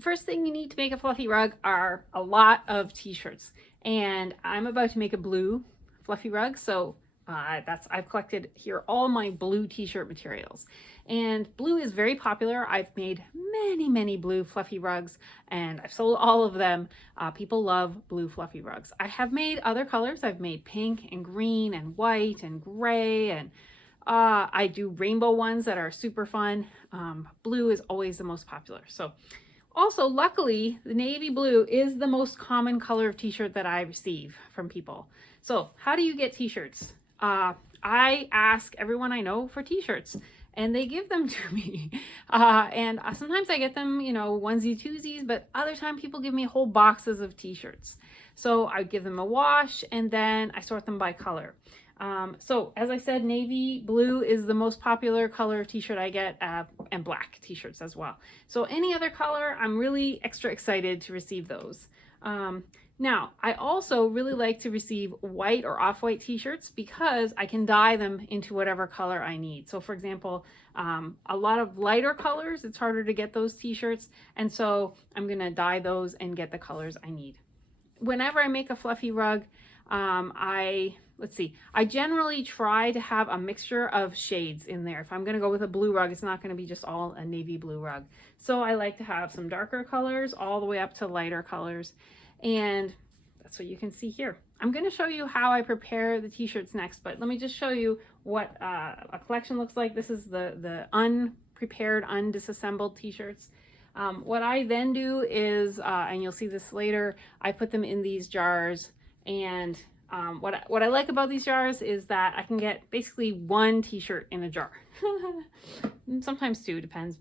The first thing you need to make a fluffy rug are a lot of t-shirts, and I'm about to make a blue fluffy rug, so I've collected here all my blue t-shirt materials, and blue is very popular. I've made many blue fluffy rugs, and I've sold all of them. People love blue fluffy rugs. I have made other colors. I've made pink and green and white and gray, and I do rainbow ones that are super fun. Blue is always the most popular. So also, luckily, the navy blue is the most common color of t-shirt that I receive from people. So how do you get t-shirts? I ask everyone I know for t-shirts, and they give them to me. And sometimes I get them, you know, onesie twosies, but other time people give me whole boxes of t-shirts. So I give them a wash, and then I sort them by color. So as I said, navy blue is the most popular color t-shirt I get, and black t-shirts as well. So any other color, I'm really extra excited to receive those. Now, I also really like to receive white or off-white t-shirts because I can dye them into whatever color I need. So for example, a lot of lighter colors, it's harder to get those t-shirts. And so I'm gonna dye those and get the colors I need. Whenever I make a fluffy rug, I generally try to have a mixture of shades in there. If I'm going to go with a blue rug, it's not going to be just all a navy blue rug. So I like to have some darker colors all the way up to lighter colors. And that's what you can see here. I'm going to show you how I prepare the t-shirts next, but let me just show you what a collection looks like. This is the unprepared, undisassembled t-shirts. What I then do is, and you'll see this later, I put them in these jars, and what I like about these jars is that I can get basically one t-shirt in a jar. Sometimes two, depends,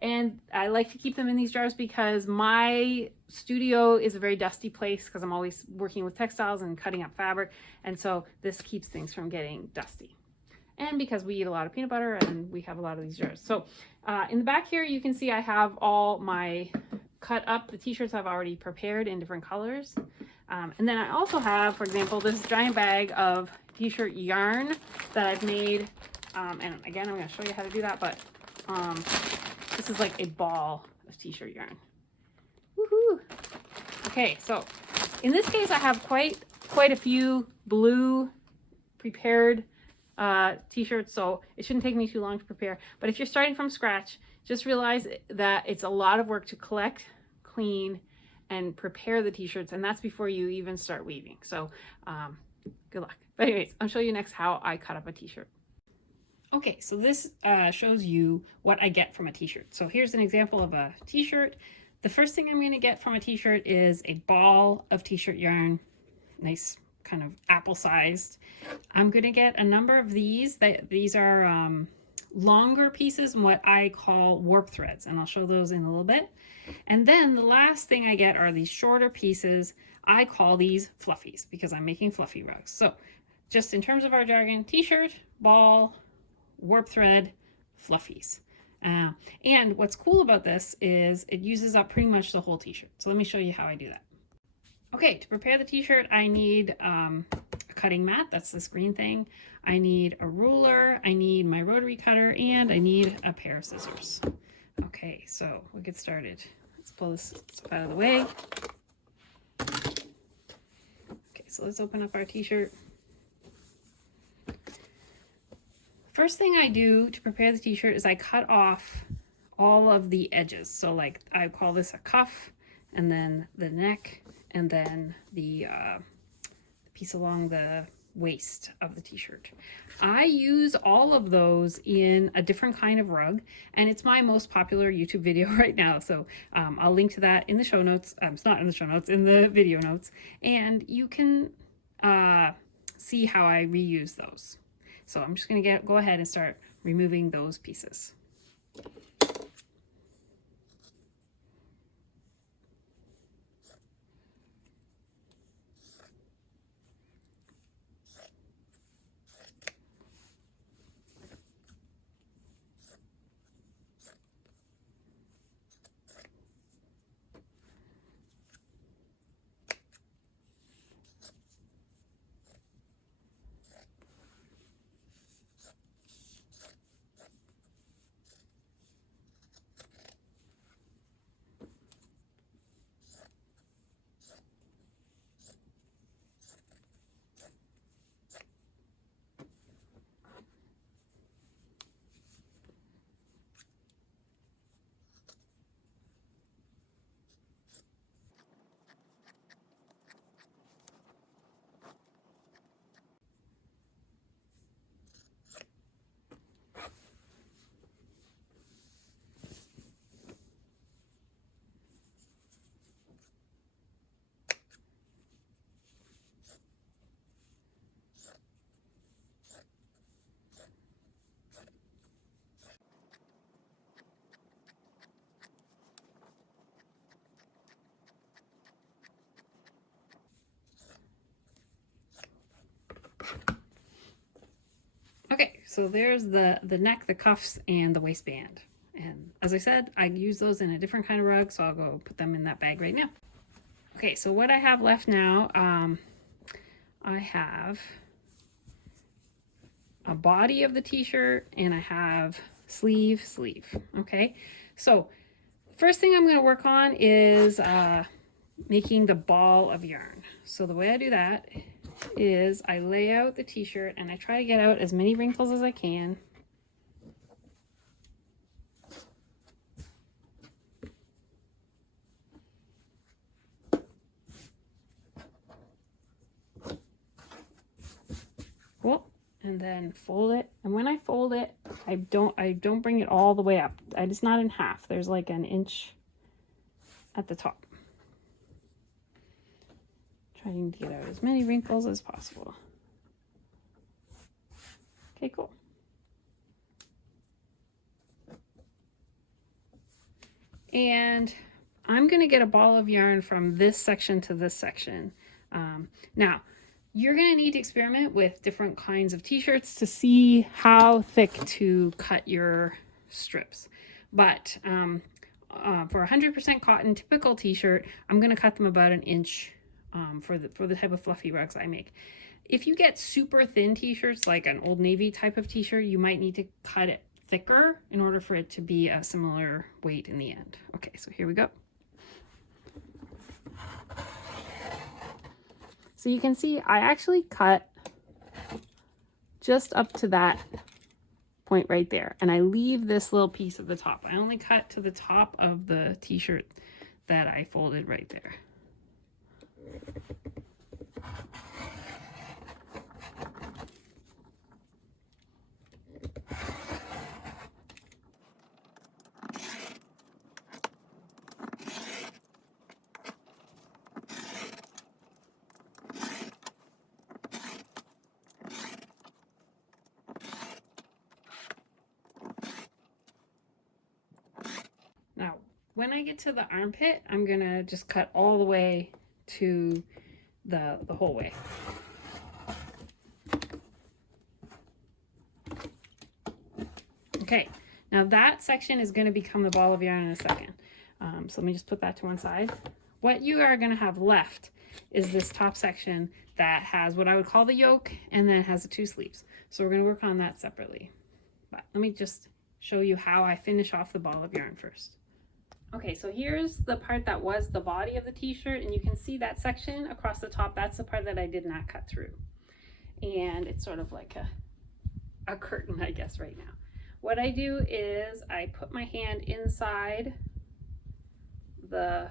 and I like to keep them in these jars because my studio is a very dusty place because I'm always working with textiles and cutting up fabric, and so this keeps things from getting dusty. And because we eat a lot of peanut butter and we have a lot of these jars. So in the back here, you can see I have all my cut up, the t-shirts I've already prepared in different colors. And then I also have, for example, this giant bag of t-shirt yarn that I've made. And again, I'm going to show you how to do that, but this is like a ball of t-shirt yarn. Woohoo! Okay, so in this case, I have quite a few blue prepared t-shirts, so it shouldn't take me too long to prepare. But if you're starting from scratch, just realize that it's a lot of work to collect, clean, and prepare the t-shirts, and that's before you even start weaving. So good luck. But anyways, I'll show you next how I cut up a t-shirt. Okay, so this shows you what I get from a t-shirt. So here's an example of a t-shirt. The first thing I'm going to get from a t-shirt is a ball of t-shirt yarn, nice kind of apple-sized. I'm going to get a number of these. These are longer pieces and what I call warp threads, and I'll show those in a little bit. And then the last thing I get are these shorter pieces. I call these fluffies because I'm making fluffy rugs. So just in terms of our jargon, t-shirt, ball, warp thread, fluffies. And what's cool about this is it uses up pretty much the whole t-shirt. So let me show you how I do that. Okay, to prepare the t-shirt, I need a cutting mat. That's this green thing. I need a ruler, I need my rotary cutter, and I need a pair of scissors. Okay, so we'll get started. Let's pull this stuff out of the way. Okay, so let's open up our t-shirt. First thing I do to prepare the t-shirt is I cut off all of the edges. So like I call this a cuff, and then the neck, and then the piece along the waist of the t-shirt. I use all of those in a different kind of rug, and it's my most popular YouTube video right now. So I'll link to that in the show notes. It's not in the show notes, in the video notes, and you can see how I reuse those. So I'm just going to go ahead and start removing those pieces. so there's the neck, the cuffs, and the waistband. And as I said, I use those in a different kind of rug, so I'll go put them in that bag right now. Okay, so what I have left now, I have a body of the t-shirt and I have sleeve. Okay, so first thing I'm going to work on is making the ball of yarn. So the way I do that is I lay out the t-shirt and I try to get out as many wrinkles as I can. Cool. And then fold it. And when I fold it, I don't bring it all the way up. It's not in half. There's like an inch at the top. Trying to get out as many wrinkles as possible. Okay, cool. And I'm going to get a ball of yarn from this section to this section. Now, you're going to need to experiment with different kinds of t-shirts to see how thick to cut your strips. But for 100% cotton typical t-shirt, I'm going to cut them about an inch for the type of fluffy rugs I make. If you get super thin t-shirts, like an Old Navy type of t-shirt, you might need to cut it thicker in order for it to be a similar weight in the end. Okay, so here we go. So you can see I actually cut just up to that point right there. And I leave this little piece of the top. I only cut to the top of the t-shirt that I folded right there. Now, when I get to the armpit, I'm gonna just cut all the way to the whole way. Okay, now that section is gonna become the ball of yarn in a second. So let me just put that to one side. What you are gonna have left is this top section that has what I would call the yoke and then it has the two sleeves. So we're gonna work on that separately. But let me just show you how I finish off the ball of yarn first. Okay, so here's the part that was the body of the t-shirt, and you can see that section across the top. That's the part that I did not cut through. And it's sort of like a curtain, I guess, right now. What I do is I put my hand inside the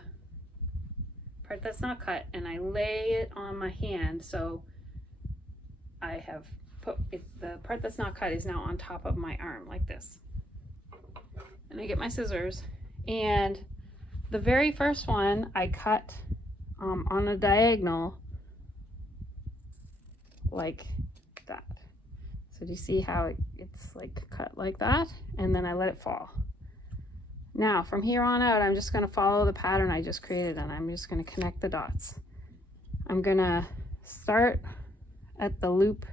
part that's not cut, and I lay it on my hand. So I have put it, the part that's not cut is now on top of my arm like this. And I get my scissors. And the very first one I cut on a diagonal like that. So do you see how it's like cut like that? And then I let it fall. Now from here on out, I'm just going to follow the pattern I just created and I'm just going to connect the dots. I'm going to start at the loop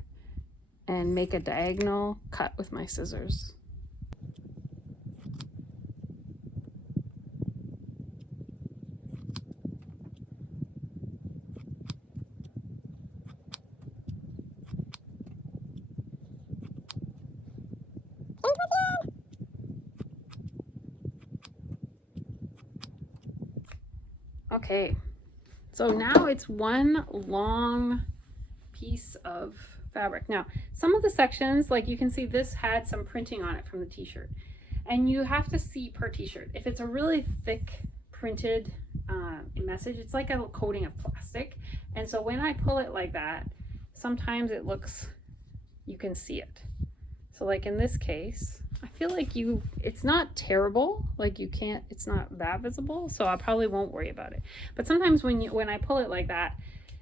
and make a diagonal cut with my scissors. Okay, so now it's one long piece of fabric. Now, some of the sections, like you can see this had some printing on it from the t-shirt. And you have to see per t-shirt. If it's a really thick printed message, it's like a coating of plastic. And so when I pull it like that, sometimes it looks, you can see it. So like in this case, I feel like it's not terrible, like you can't, it's not that visible, so I probably won't worry about it. But sometimes when I pull it like that,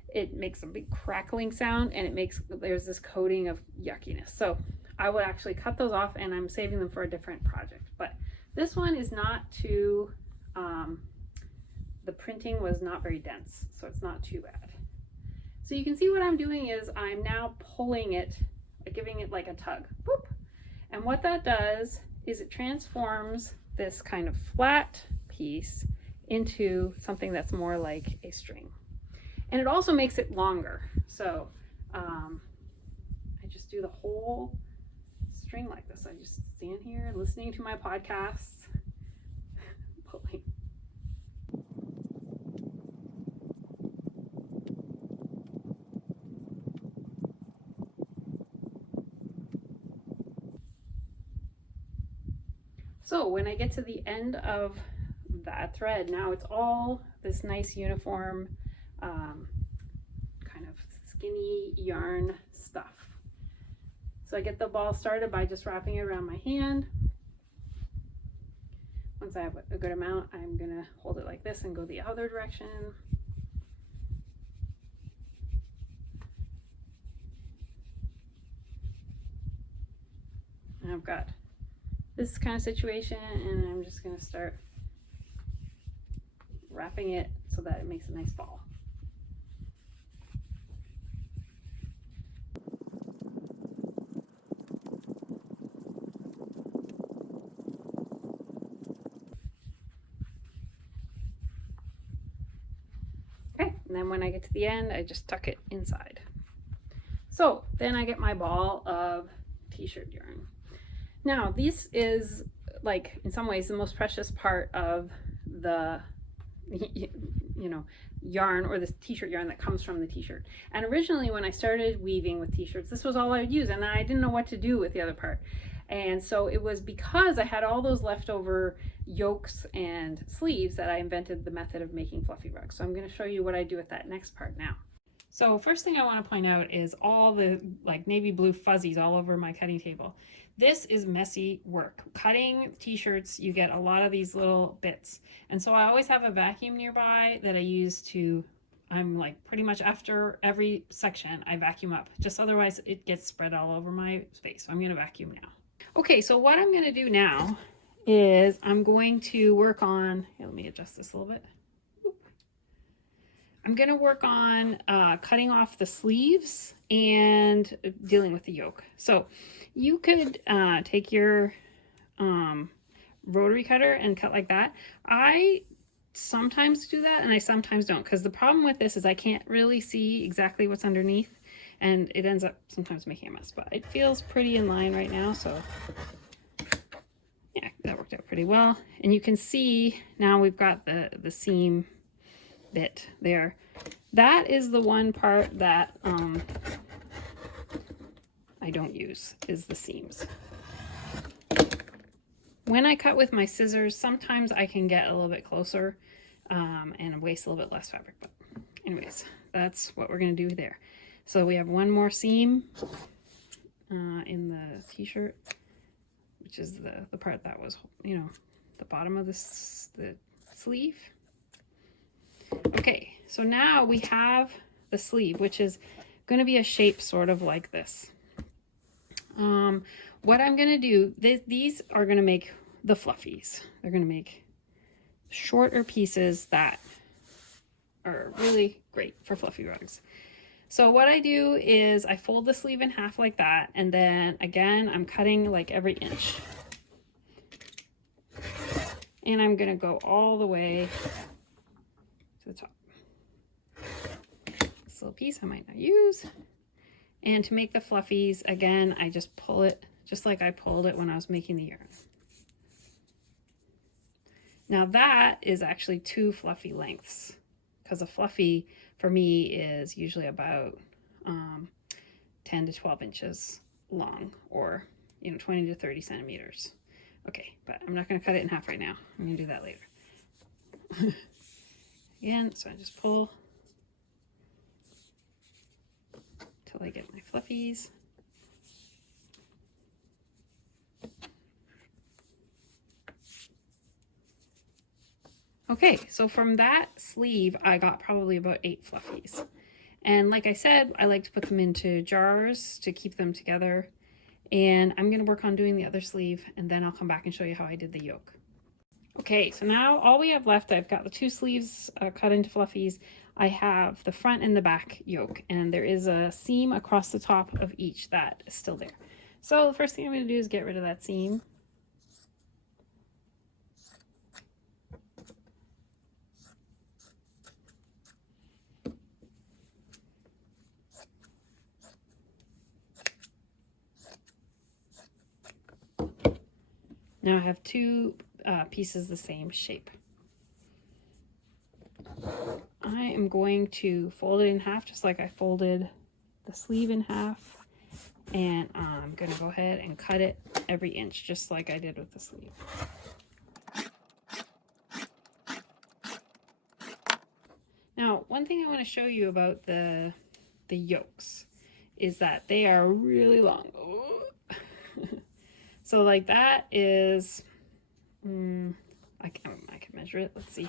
it makes a big crackling sound and there's this coating of yuckiness. So I would actually cut those off and I'm saving them for a different project. But this one is not too, the printing was not very dense, so it's not too bad. So you can see what I'm doing is I'm now pulling it, giving it like a tug. Boop. And what that does is it transforms this kind of flat piece into something that's more like a string. And it also makes it longer. So I just do the whole string like this. I just stand here listening to my podcasts, pulling. So when I get to the end of that thread, now it's all this nice uniform kind of skinny yarn stuff. So I get the ball started by just wrapping it around my hand. Once I have a good amount, I'm gonna hold it like this and go the other direction. And I've got this kind of situation, and I'm just going to start wrapping it so that it makes a nice ball. Okay, and then when I get to the end, I just tuck it inside. So then I get my ball of t-shirt yarn. Now, this is, like, in some ways the most precious part of the, you know, yarn, or this t-shirt yarn that comes from the t-shirt. And originally when I started weaving with t-shirts, this was all I would use, and I didn't know what to do with the other part. And so it was because I had all those leftover yokes and sleeves that I invented the method of making fluffy rugs. So I'm going to show you what I do with that next part now. So first thing I want to point out is all the like navy blue fuzzies all over my cutting table. This is messy work. Cutting t-shirts, you get a lot of these little bits. And so I always have a vacuum nearby that I use to, I'm like pretty much after every section, I vacuum up. Just otherwise it gets spread all over my space. So I'm going to vacuum now. Okay, so what I'm going to do now is I'm going to work on, here, let me adjust this a little bit. I'm going to work on cutting off the sleeves and dealing with the yoke. So you could take your rotary cutter and cut like that. I sometimes do that and I sometimes don't, because the problem with this is I can't really see exactly what's underneath, and it ends up sometimes making a mess, but it feels pretty in line right now. So yeah, that worked out pretty well. And you can see now we've got the seam bit there. That is the one part that I don't use, is the seams. When I cut with my scissors, sometimes I can get a little bit closer and waste a little bit less fabric. But anyways, that's what we're going to do there. So we have one more seam in the t-shirt, which is the part that was, you know, the bottom of the sleeve. Okay, so now we have the sleeve, which is going to be a shape sort of like this. What I'm going to do, these are going to make the fluffies. They're going to make shorter pieces that are really great for fluffy rugs. So what I do is I fold the sleeve in half like that, and then again I'm cutting like every inch. And I'm going to go all the way to the top. This little piece I might not use. And to make the fluffies, again, I just pull it just like I pulled it when I was making the yarn. Now that is actually 2 fluffy lengths, because a fluffy for me is usually about 10 to 12 inches long, or 20 to 30 centimeters. Okay, but I'm not going to cut it in half right now. I'm going to do that later. Again, so I just pull till I get my fluffies. Okay, so from that sleeve, I got probably about 8 fluffies. And like I said, I like to put them into jars to keep them together. And I'm going to work on doing the other sleeve, and then I'll come back and show you how I did the yoke. Okay, so now all we have left, I've got the 2 sleeves cut into fluffies. I have the front and the back yoke, and there is a seam across the top of each that is still there. So the first thing I'm going to do is get rid of that seam. Now I have two pieces the same shape. I am going to fold it in half just like I folded the sleeve in half, and I'm going to go ahead and cut it every inch just like I did with the sleeve. Now, one thing I want to show you about the yokes is that they are really long. So like that is, I can measure it. Let's see.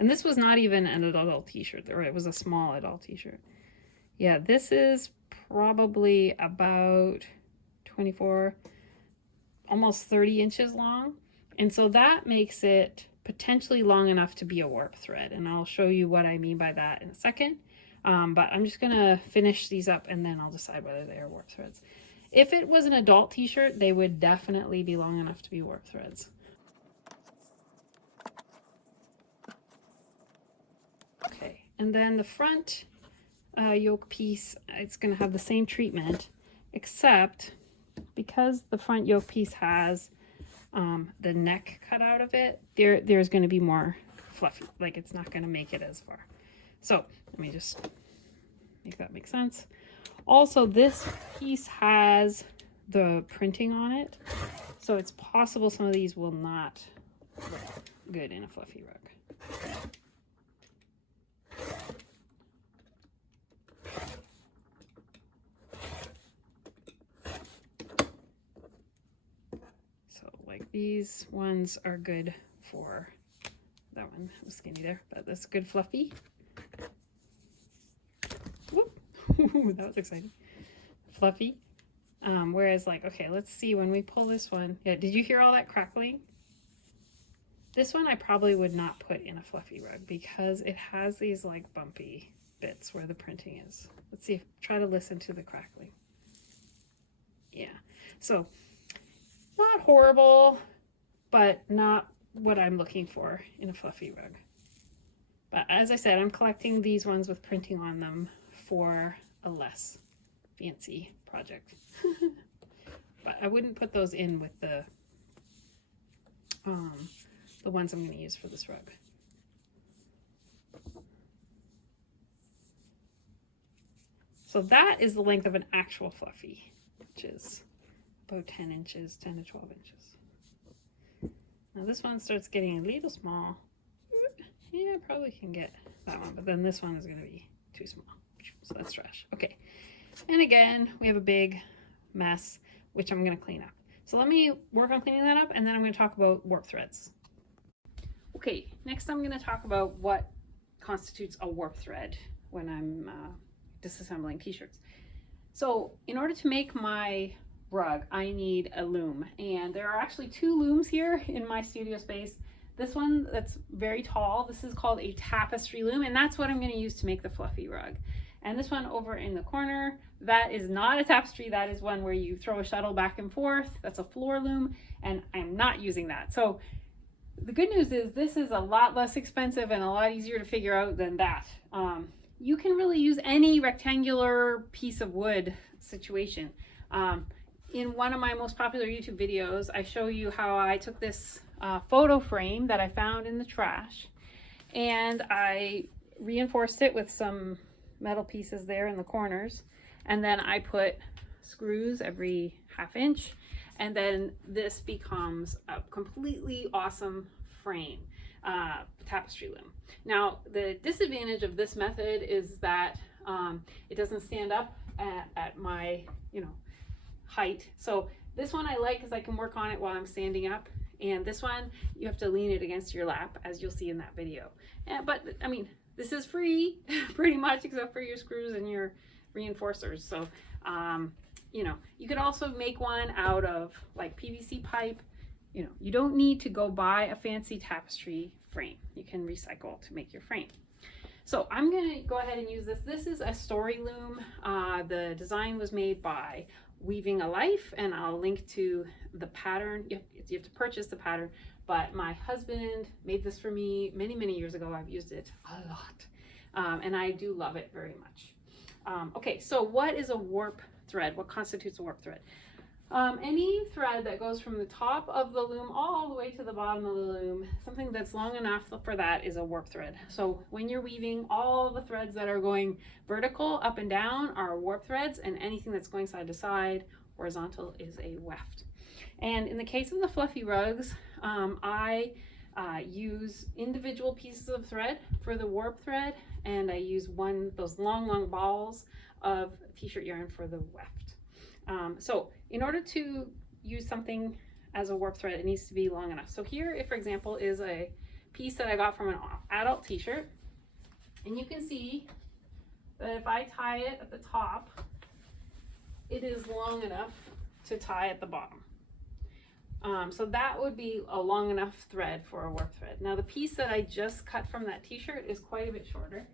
And this was not even an adult t-shirt, or it was a small adult t-shirt. Yeah, this is probably about 24, almost 30 inches long. And so that makes it potentially long enough to be a warp thread. And I'll show you what I mean by that in a second. But I'm just gonna finish these up and then I'll decide whether they are warp threads. If it was an adult t-shirt, they would definitely be long enough to be warp threads. Okay, and then the front yoke piece, it's going to have the same treatment, except because the front yoke piece has the neck cut out of it, there's going to be more fluffy, like it's not going to make it as far. So let me just make that make sense. Also, this piece has the printing on it, so it's possible some of these will not look good in a fluffy rug. So like these ones are good for, that one was skinny there, but that's good fluffy. Whoop. That was exciting. Fluffy. Whereas like, okay, let's see when we pull this one. Yeah, did you hear all that crackling? This one I probably would not put in a fluffy rug because it has these like bumpy bits where the printing is. Let's see, try to listen to the crackling. Yeah, so not horrible, but not what I'm looking for in a fluffy rug. But as I said, I'm collecting these ones with printing on them for a less fancy project. But I wouldn't put those in with the ones I'm going to use for this rug. So that is the length of an actual fluffy, which is about 10 inches, 10 to 12 inches. Now this one starts getting a little small. Yeah, I probably can get that one, but then this one is going to be too small. So that's trash. Okay. And again, we have a big mess, which I'm going to clean up. So let me work on cleaning that up, and then I'm going to talk about warp threads. Okay, next I'm going to talk about what constitutes a warp thread when I'm disassembling t-shirts. So in order to make my rug, I need a loom, and there are actually two looms here in my studio space. This one that's very tall, this is called a tapestry loom, and that's what I'm going to use to make the fluffy rug. And this one over in the corner, that is not a tapestry, that is one where you throw a shuttle back and forth. That's a floor loom, and I'm not using that. So the good news is this is a lot less expensive and a lot easier to figure out than that. You can really use any rectangular piece of wood situation. In one of my most popular YouTube videos, I show you how I took this photo frame that I found in the trash, and I reinforced it with some metal pieces there in the corners, and then I put screws every ½ inch, and then this becomes a completely awesome frame, tapestry loom. Now the disadvantage of this method is that it doesn't stand up at my height. So this one I like because I can work on it while I'm standing up, and this one you have to lean it against your lap, as you'll see in that video. But I mean, this is free pretty much, except for your screws and your reinforcers. So you could also make one out of like PVC pipe. You don't need to go buy a fancy tapestry frame. You can recycle to make your frame. So I'm gonna go ahead and use this. This is a story loom. The design was made by Weaving a Life, and I'll link to the pattern. You have to purchase the pattern, but my husband made this for me many years ago. I've used it a lot, and I do love it very much. Okay, so what is a warp thread? What constitutes a warp thread? Any thread that goes from the top of the loom all the way to the bottom of the loom, something that's long enough for that is a warp thread. So when you're weaving, all the threads that are going vertical, up and down, are warp threads, and anything that's going side to side, horizontal, is a weft. And in the case of the fluffy rugs, I use individual pieces of thread for the warp thread, and I use those long balls of t-shirt yarn for the weft. So in order to use something as a warp thread, it needs to be long enough. So here, if for example, is a piece that I got from an adult t-shirt, and you can see that if I tie it at the top, it is long enough to tie at the bottom. So that would be a long enough thread for a warp thread. Now the piece that I just cut from that t-shirt is quite a bit shorter.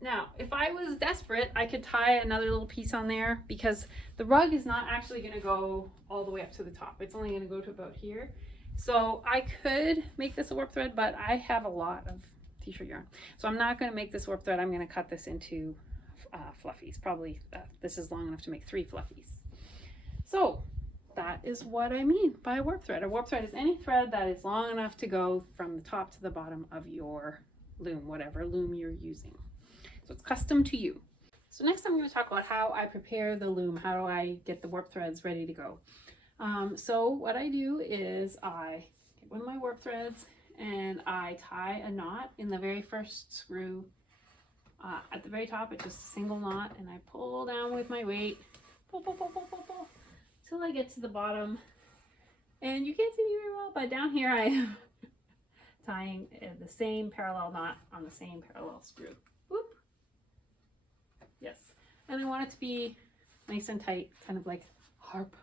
Now, if I was desperate, I could tie another little piece on there, because the rug is not actually going to go all the way up to the top. It's only going to go to about here. So I could make this a warp thread, but I have a lot of t-shirt yarn. So I'm not going to make this warp thread. I'm going to cut this into fluffies. Probably this is long enough to make 3 fluffies. So that is what I mean by a warp thread. A warp thread is any thread that is long enough to go from the top to the bottom of your loom, whatever loom you're using. So it's custom to you. So next I'm going to talk about how I prepare the loom. How do I get the warp threads ready to go? So what I do is I get one of my warp threads and I tie a knot in the very first screw at the very top. It's just a single knot, and I pull down with my weight, pull, till I get to the bottom. And you can't see me very well, but down here I am tying the same parallel knot on the same parallel screw. Whoop. Yes, and I want it to be nice and tight, kind of like harp.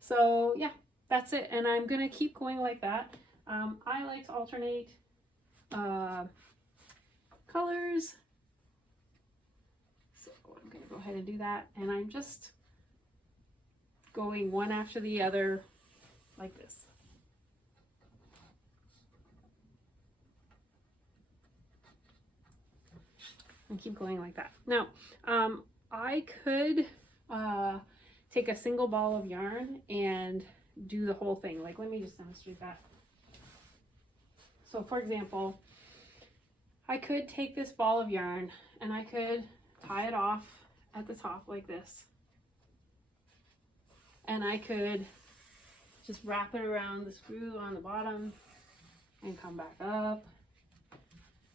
So yeah, that's it, and I'm gonna keep going like that. I like to alternate colors, so I'm gonna go ahead and do that, and I'm just going one after the other like this. And keep going like that. Now, I could take a single ball of yarn and do the whole thing. Like, let me just demonstrate that. So for example, I could take this ball of yarn and I could tie it off at the top like this. And I could just wrap it around the screw on the bottom and come back up.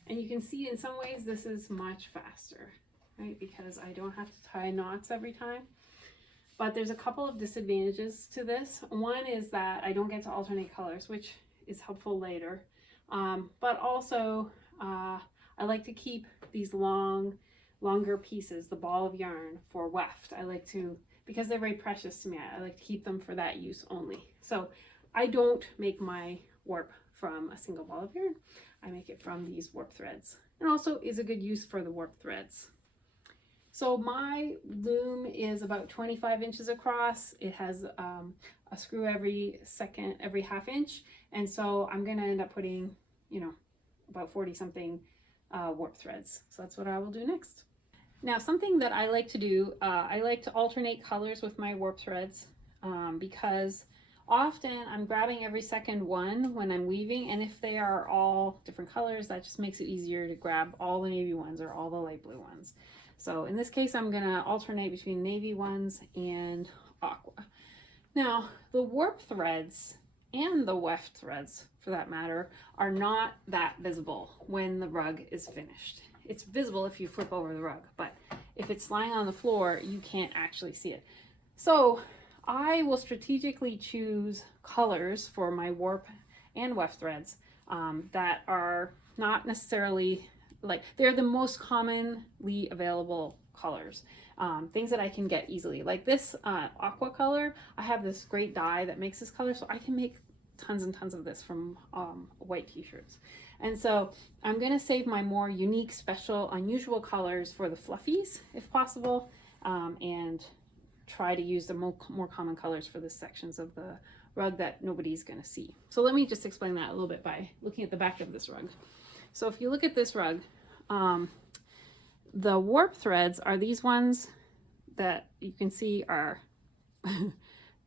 And you can see in some ways this is much faster, right? Because I don't have to tie knots every time. But there's a couple of disadvantages to this. One is that I don't get to alternate colors, which is helpful later. But also, I like to keep these longer pieces, the ball of yarn, for weft. I like to, because they're very precious to me, I like to keep them for that use only. So I don't make my warp from a single ball of yarn. I make it from these warp threads, and also is a good use for the warp threads. So my loom is about 25 inches across. It has a screw every half inch, and so I'm gonna end up putting, you know, about 40 something warp threads. So that's what I will do next. Now, something that I like to do, I like to alternate colors with my warp threads, because often I'm grabbing every second one when I'm weaving, and if they are all different colors, that just makes it easier to grab all the navy ones or all the light blue ones. So in this case, I'm gonna alternate between navy ones and aqua. Now, the warp threads and the weft threads, for that matter, are not that visible when the rug is finished. It's visible if you flip over the rug, but if it's lying on the floor, you can't actually see it. So I will strategically choose colors for my warp and weft threads that are not necessarily, like, they're the most commonly available colors, things that I can get easily. Like this aqua color, I have this great dye that makes this color, so I can make tons and tons of this from white t-shirts. And so I'm gonna save my more unique, special, unusual colors for the fluffies, if possible, and try to use the more common colors for the sections of the rug that nobody's going to see. So let me just explain that a little bit by looking at the back of this rug. So if you look at this rug, the warp threads are these ones that you can see are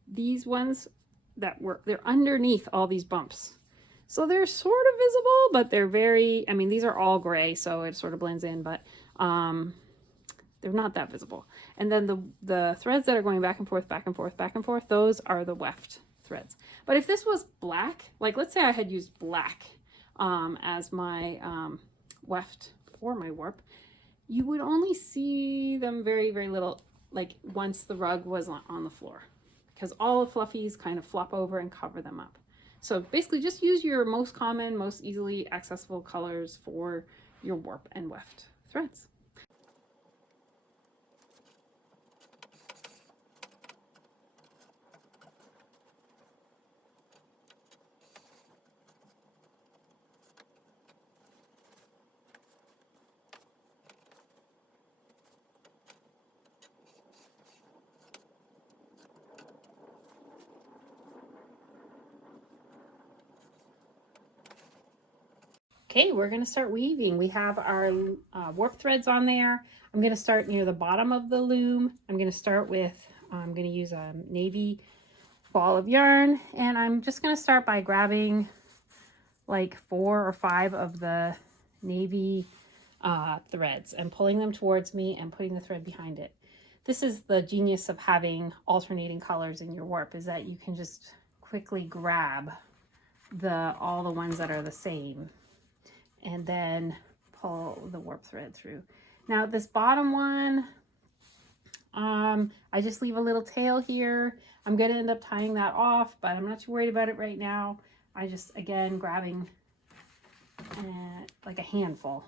these ones that they're underneath all these bumps. So they're sort of visible, but they're very, I mean, these are all gray, so it sort of blends in, but they're not that visible. And then the threads that are going back and forth, back and forth, back and forth, those are the weft threads. But if this was black, like let's say I had used black as my weft or my warp, you would only see them very, very little, like once the rug was on the floor, because all the fluffies kind of flop over and cover them up. So basically just use your most common, most easily accessible colors for your warp and weft threads. Okay, we're going to start weaving. We have our warp threads on there. I'm going to start near the bottom of the loom. I'm going to start with, I'm going to use a navy ball of yarn, and I'm just going to start by grabbing like 4 or 5 of the navy threads and pulling them towards me and putting the thread behind it. This is the genius of having alternating colors in your warp, is that you can just quickly grab all the ones that are the same and then pull the warp thread through. Now this bottom one, I just leave a little tail here. I'm going to end up tying that off, but I'm not too worried about it right now. I just, again, grabbing like a handful,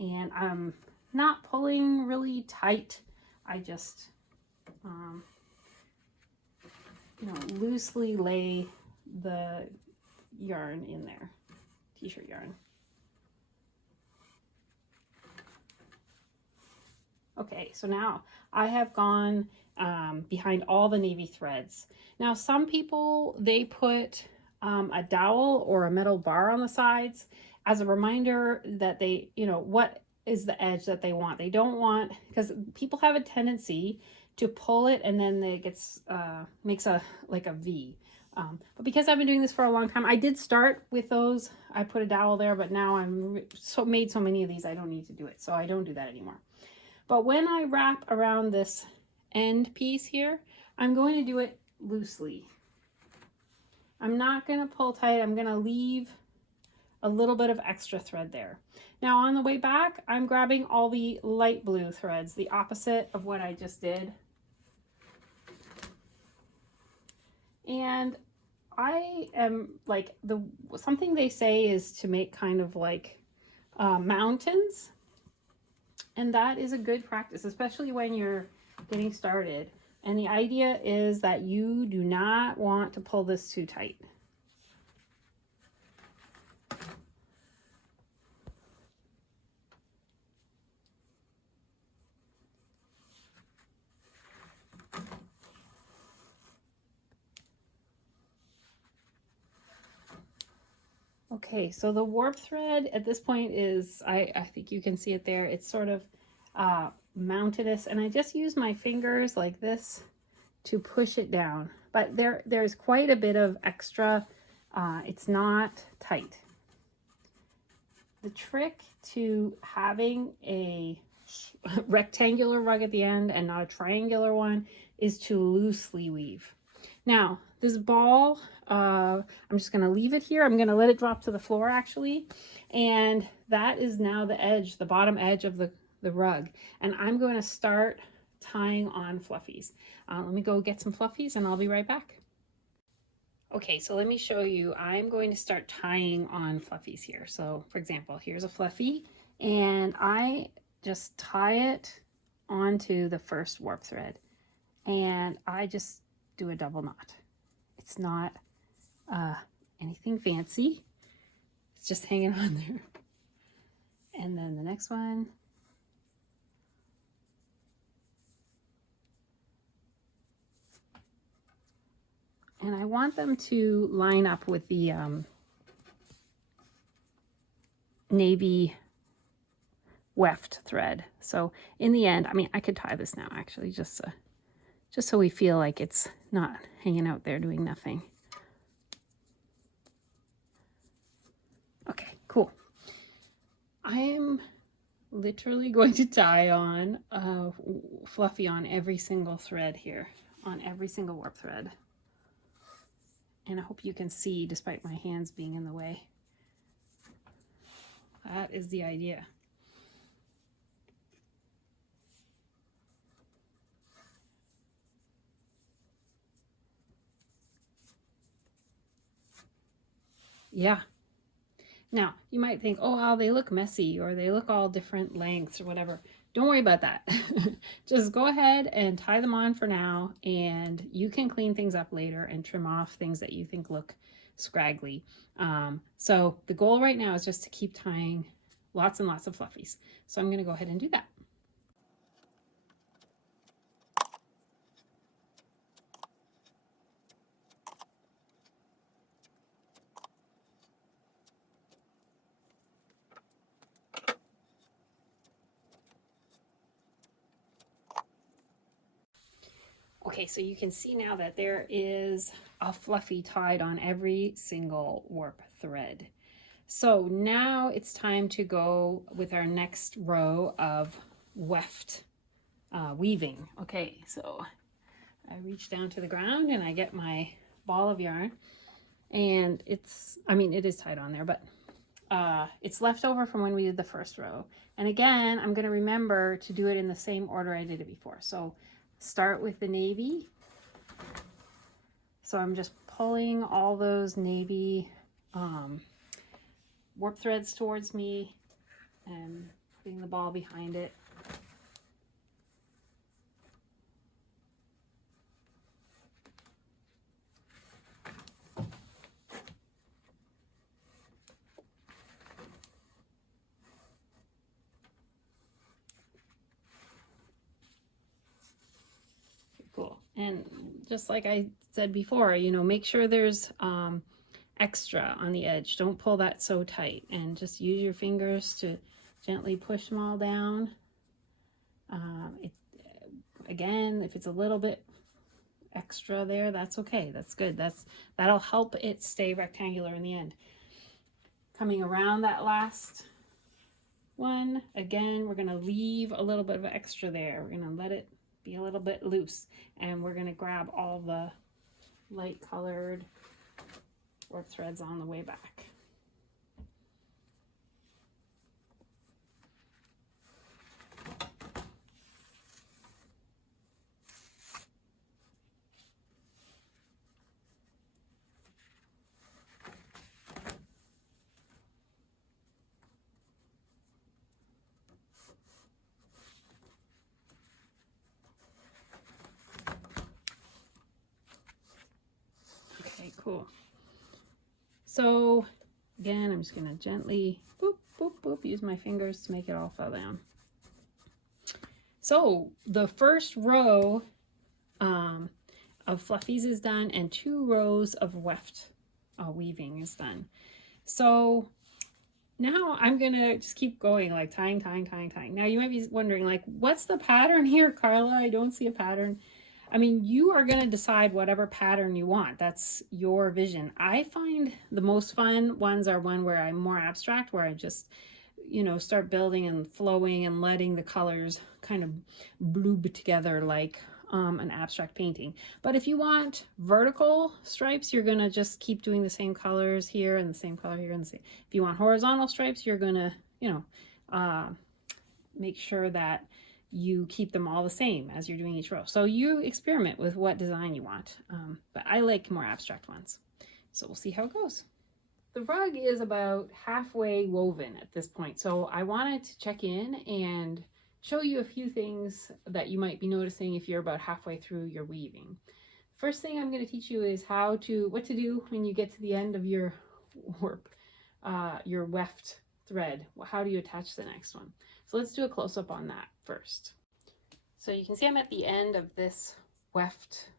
and I'm not pulling really tight. I just, you know, loosely lay the yarn in there, t-shirt yarn. Okay, so now I have gone behind all the navy threads. Now some people, they put a dowel or a metal bar on the sides as a reminder that they, you know, what is the edge that they want. They don't want, because people have a tendency to pull it and then it gets makes a like a V. But because I've been doing this for a long time, I did start with those. I put a dowel there, but now I'm made so many of these, I don't need to do it. So I don't do that anymore. But when I wrap around this end piece here, I'm going to do it loosely. I'm not going to pull tight. I'm going to leave a little bit of extra thread there. Now on the way back, I'm grabbing all the light blue threads, the opposite of what I just did. And I am like, something they say is to make kind of like mountains. And that is a good practice, especially when you're getting started. And the idea is that you do not want to pull this too tight. Okay, so the warp thread at this point is, I think you can see it there, it's sort of mountainous, and I just use my fingers like this to push it down. But there's quite a bit of extra, it's not tight. The trick to having a rectangular rug at the end and not a triangular one is to loosely weave. Now, this ball, I'm just going to leave it here. I'm going to let it drop to the floor actually. And that is now the edge, the bottom edge of the rug. And I'm going to start tying on fluffies. Let me go get some fluffies and I'll be right back. Okay, so let me show you. I'm going to start tying on fluffies here. So for example, here's a fluffy and I just tie it onto the first warp thread and I just do a double knot. It's not anything fancy. It's just hanging on there. And then the next one. And I want them to line up with the navy weft thread. So in the end, I mean, I could tie this now actually, just so we feel like it's not hanging out there doing nothing. Okay, cool. I am literally going to tie on a fluffy on every single thread here, on every single warp thread. And I hope you can see despite my hands being in the way. That is the idea. Yeah. Now, you might think, oh, wow, they look messy or they look all different lengths or whatever. Don't worry about that. Just go ahead and tie them on for now, and you can clean things up later and trim off things that you think look scraggly. So the goal right now is just to keep tying lots and lots of fluffies. So I'm going to go ahead and do that. Okay, so you can see now that there is a fluffy tied on every single warp thread. So now it's time to go with our next row of weft weaving. Okay, so I reach down to the ground and I get my ball of yarn, and it's, I mean, it is tied on there, but it's left over from when we did the first row. And again, I'm going to remember to do it in the same order I did it before. So start with the navy. So I'm just pulling all those navy warp threads towards me and putting the ball behind it. Cool. And just like I said before, you know, make sure there's extra on the edge. Don't pull that so tight, and just use your fingers to gently push them all down. Again, if it's a little bit extra there, that's okay. That's good. That'll help it stay rectangular in the end. Coming around that last one, again, we're going to leave a little bit of extra there. We're going to let it be a little bit loose, and we're going to grab all the light colored warp threads on the way back. Okay, cool. So again, I'm just going to gently boop, boop, boop, use my fingers to make it all fall down. So the first row of fluffies is done, and 2 rows of weft weaving is done. So now I'm gonna just keep going, like tying. Now you might be wondering, like, what's the pattern here, Carla? I don't see a pattern. I mean, you are gonna decide whatever pattern you want. That's your vision. I find the most fun ones are one where I'm more abstract, where I just, you know, start building and flowing and letting the colors kind of bloob together like an abstract painting. But if you want vertical stripes, you're gonna just keep doing the same colors here and the same color here and the same. If you want horizontal stripes, you're gonna, you know, make sure that you keep them all the same as you're doing each row. So you experiment with what design you want. But I like more abstract ones. So we'll see how it goes. The rug is about halfway woven at this point. So I wanted to check in and show you a few things that you might be noticing if you're about halfway through your weaving. First thing I'm going to teach you is what to do when you get to the end of your warp, your weft thread. How do you attach the next one? So let's do a close-up on that first. So you can see I'm at the end of this weft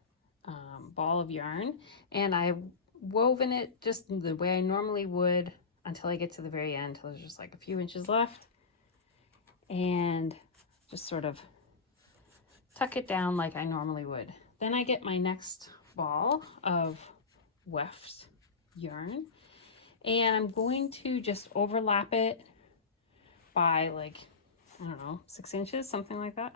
ball of yarn, and I've woven it just the way I normally would until I get to the very end, till there's just like a few inches left, and just sort of tuck it down like I normally would. Then I get my next ball of weft yarn, and I'm going to just overlap it by like, I don't know, 6 inches, something like that.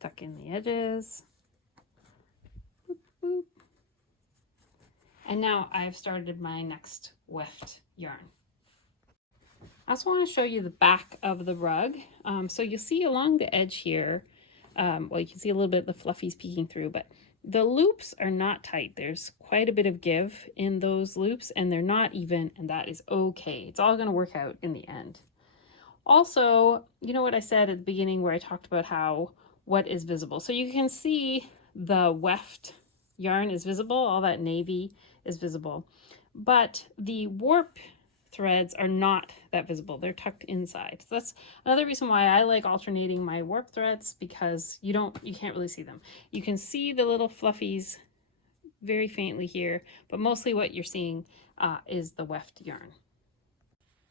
Tuck in the edges. Boop, boop. And now I've started my next weft yarn. I also want to show you the back of the rug. So you'll see along the edge here, well, you can see a little bit of the fluffies peeking through, but the loops are not tight. There's quite a bit of give in those loops, and they're not even, and that is okay. It's all going to work out in the end. Also, you know what I said at the beginning where I talked about what is visible. So you can see the weft yarn is visible, all that navy is visible, but the warp threads are not that visible. They're tucked inside. So that's another reason why I like alternating my warp threads, because you can't really see them. You can see the little fluffies very faintly here, but mostly what you're seeing is the weft yarn.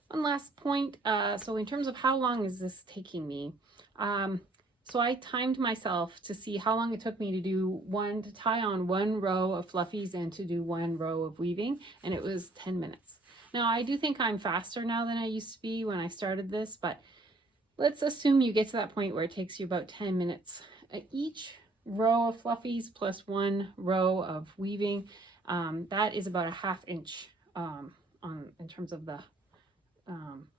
One last point, so in terms of how long is this taking me, so I timed myself to see how long it took me to tie on 1 row of fluffies and to do 1 row of weaving, and it was 10 minutes. Now I do think I'm faster now than I used to be when I started this, but let's assume you get to that point where it takes you about 10 minutes. Each row of fluffies plus 1 row of weaving, that is about a 1/2 inch in terms of the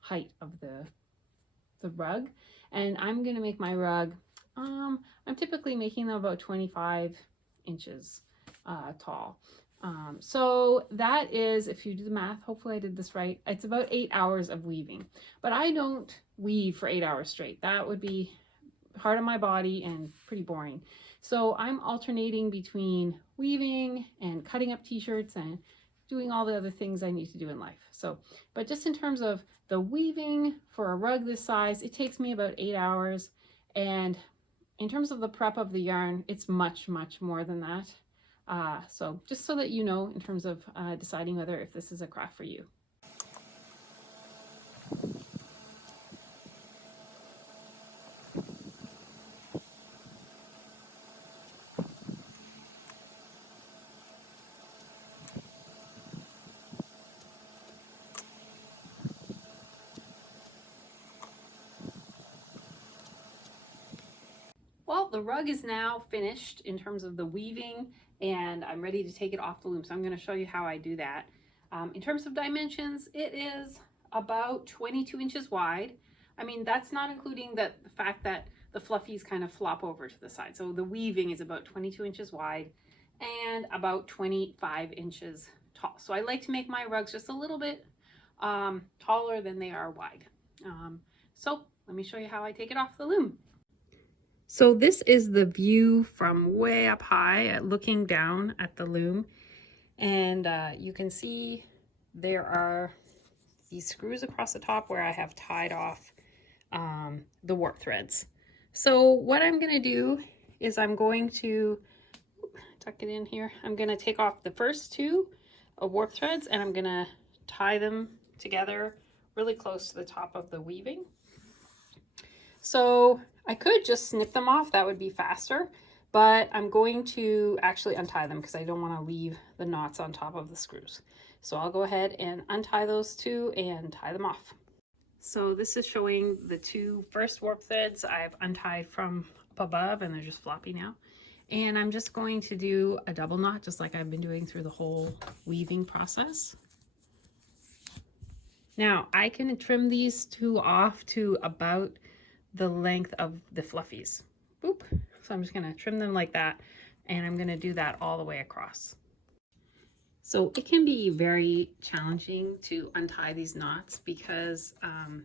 height of the rug. And I'm going to make my rug, I'm typically making them about 25 inches tall. So that is, if you do the math, hopefully I did this right, it's about 8 hours of weaving. But I don't weave for 8 hours straight. That would be hard on my body and pretty boring. So I'm alternating between weaving and cutting up t-shirts and doing all the other things I need to do in life. So, but just in terms of the weaving for a rug this size, it takes me about 8 hours. And in terms of the prep of the yarn, it's much, much more than that. So just so that you know, in terms of deciding whether if this is a craft for you. Well, the rug is now finished in terms of the weaving, and I'm ready to take it off the loom. So I'm going to show you how I do that. In terms of dimensions, it is about 22 inches wide. I mean, that's not including the fact that the fluffies kind of flop over to the side. So the weaving is about 22 inches wide and about 25 inches tall. So I like to make my rugs just a little bit taller than they are wide. So let me show you how I take it off the loom. So this is the view from way up high, looking down at the loom. And you can see there are these screws across the top where I have tied off the warp threads. So what I'm going to do is I'm going to tuck it in here. I'm going to take off the first 2 warp threads, and I'm going to tie them together really close to the top of the weaving. So I could just snip them off, that would be faster, but I'm going to actually untie them because I don't want to leave the knots on top of the screws. So I'll go ahead and untie those 2 and tie them off. So this is showing the 2 first warp threads I've untied from up above, and they're just floppy now. And I'm just going to do a double knot, just like I've been doing through the whole weaving process. Now I can trim these 2 off to about the length of the fluffies. Boop. So I'm just going to trim them like that, and I'm going to do that all the way across. So it can be very challenging to untie these knots because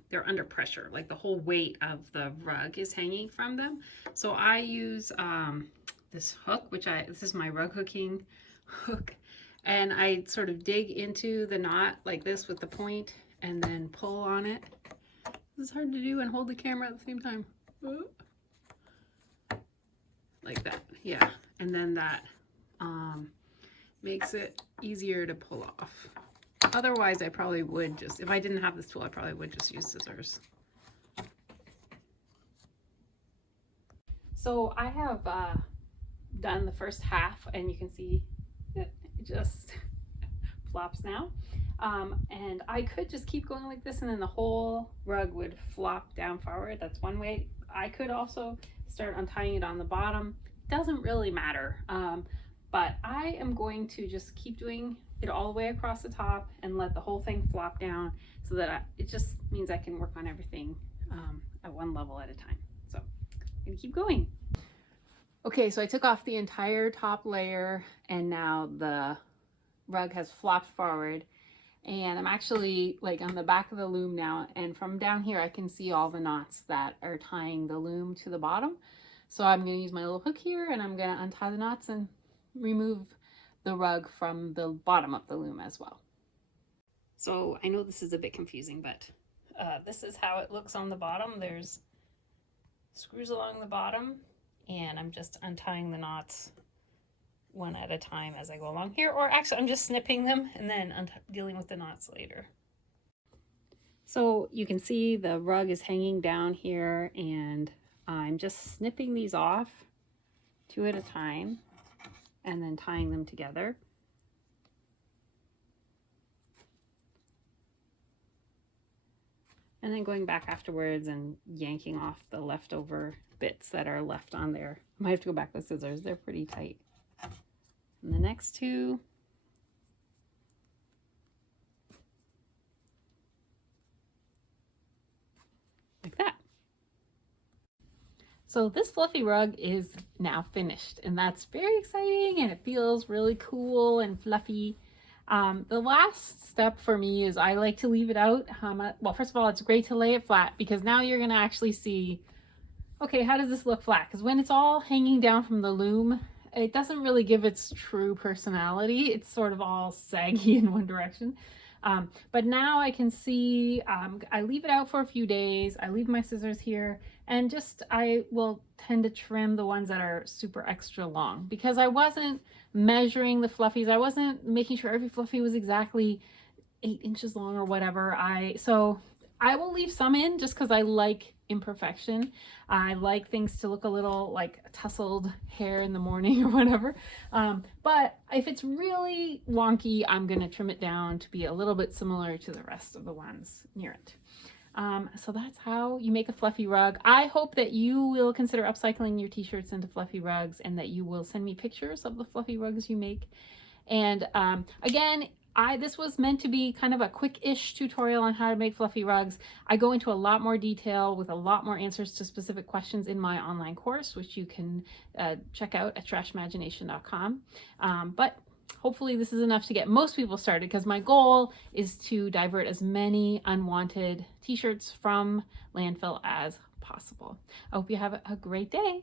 they're under pressure, like the whole weight of the rug is hanging from them. So I use this hook, this is my rug hooking hook, and I sort of dig into the knot like this with the point and then pull on it. This is hard to do and hold the camera at the same time. Like that, yeah. And then that makes it easier to pull off. Otherwise, I probably would just, if I didn't have this tool, I probably would just use scissors. So I have done the first half, and you can see it just flops now. And I could just keep going like this, and then the whole rug would flop down forward. That's one way. I could also start untying it on the bottom. Doesn't really matter. But I am going to just keep doing it all the way across the top and let the whole thing flop down, so that it just means I can work on everything at one level at a time. So I'm gonna keep going. Okay, so I took off the entire top layer, and now the rug has flopped forward, and I'm actually like on the back of the loom now, and from down here I can see all the knots that are tying the loom to the bottom. So I'm going to use my little hook here, and I'm going to untie the knots and remove the rug from the bottom of the loom as well. So I know this is a bit confusing, but this is how it looks on the bottom. There's screws along the bottom, and I'm just untying the knots one at a time as I go along here, or actually I'm just snipping them and then dealing with the knots later. So you can see the rug is hanging down here, and I'm just snipping these off two at a time and then tying them together. And then going back afterwards and yanking off the leftover bits that are left on there. I might have to go back with scissors, they're pretty tight. And the next two. Like that. So this fluffy rug is now finished, and that's very exciting, and it feels really cool and fluffy. The last step for me is I like to leave it out. Well, first of all, it's great to lay it flat, because now you're going to actually see, okay, how does this look flat? Because when it's all hanging down from the loom, it doesn't really give its true personality. It's sort of all saggy in one direction. But now I can see, I leave it out for a few days. I leave my scissors here, and just I will tend to trim the ones that are super extra long, because I wasn't measuring the fluffies. I wasn't making sure every fluffy was exactly 8 inches long or whatever. So I will leave some in just because I like imperfection. I like things to look a little like tousled hair in the morning or whatever. But if it's really wonky, I'm going to trim it down to be a little bit similar to the rest of the ones near it. So that's how you make a fluffy rug. I hope that you will consider upcycling your t-shirts into fluffy rugs, and that you will send me pictures of the fluffy rugs you make. And again, this was meant to be kind of a quick-ish tutorial on how to make fluffy rugs. I go into a lot more detail with a lot more answers to specific questions in my online course, which you can check out at trashimagination.com. But hopefully this is enough to get most people started, because my goal is to divert as many unwanted t-shirts from landfill as possible. I hope you have a great day.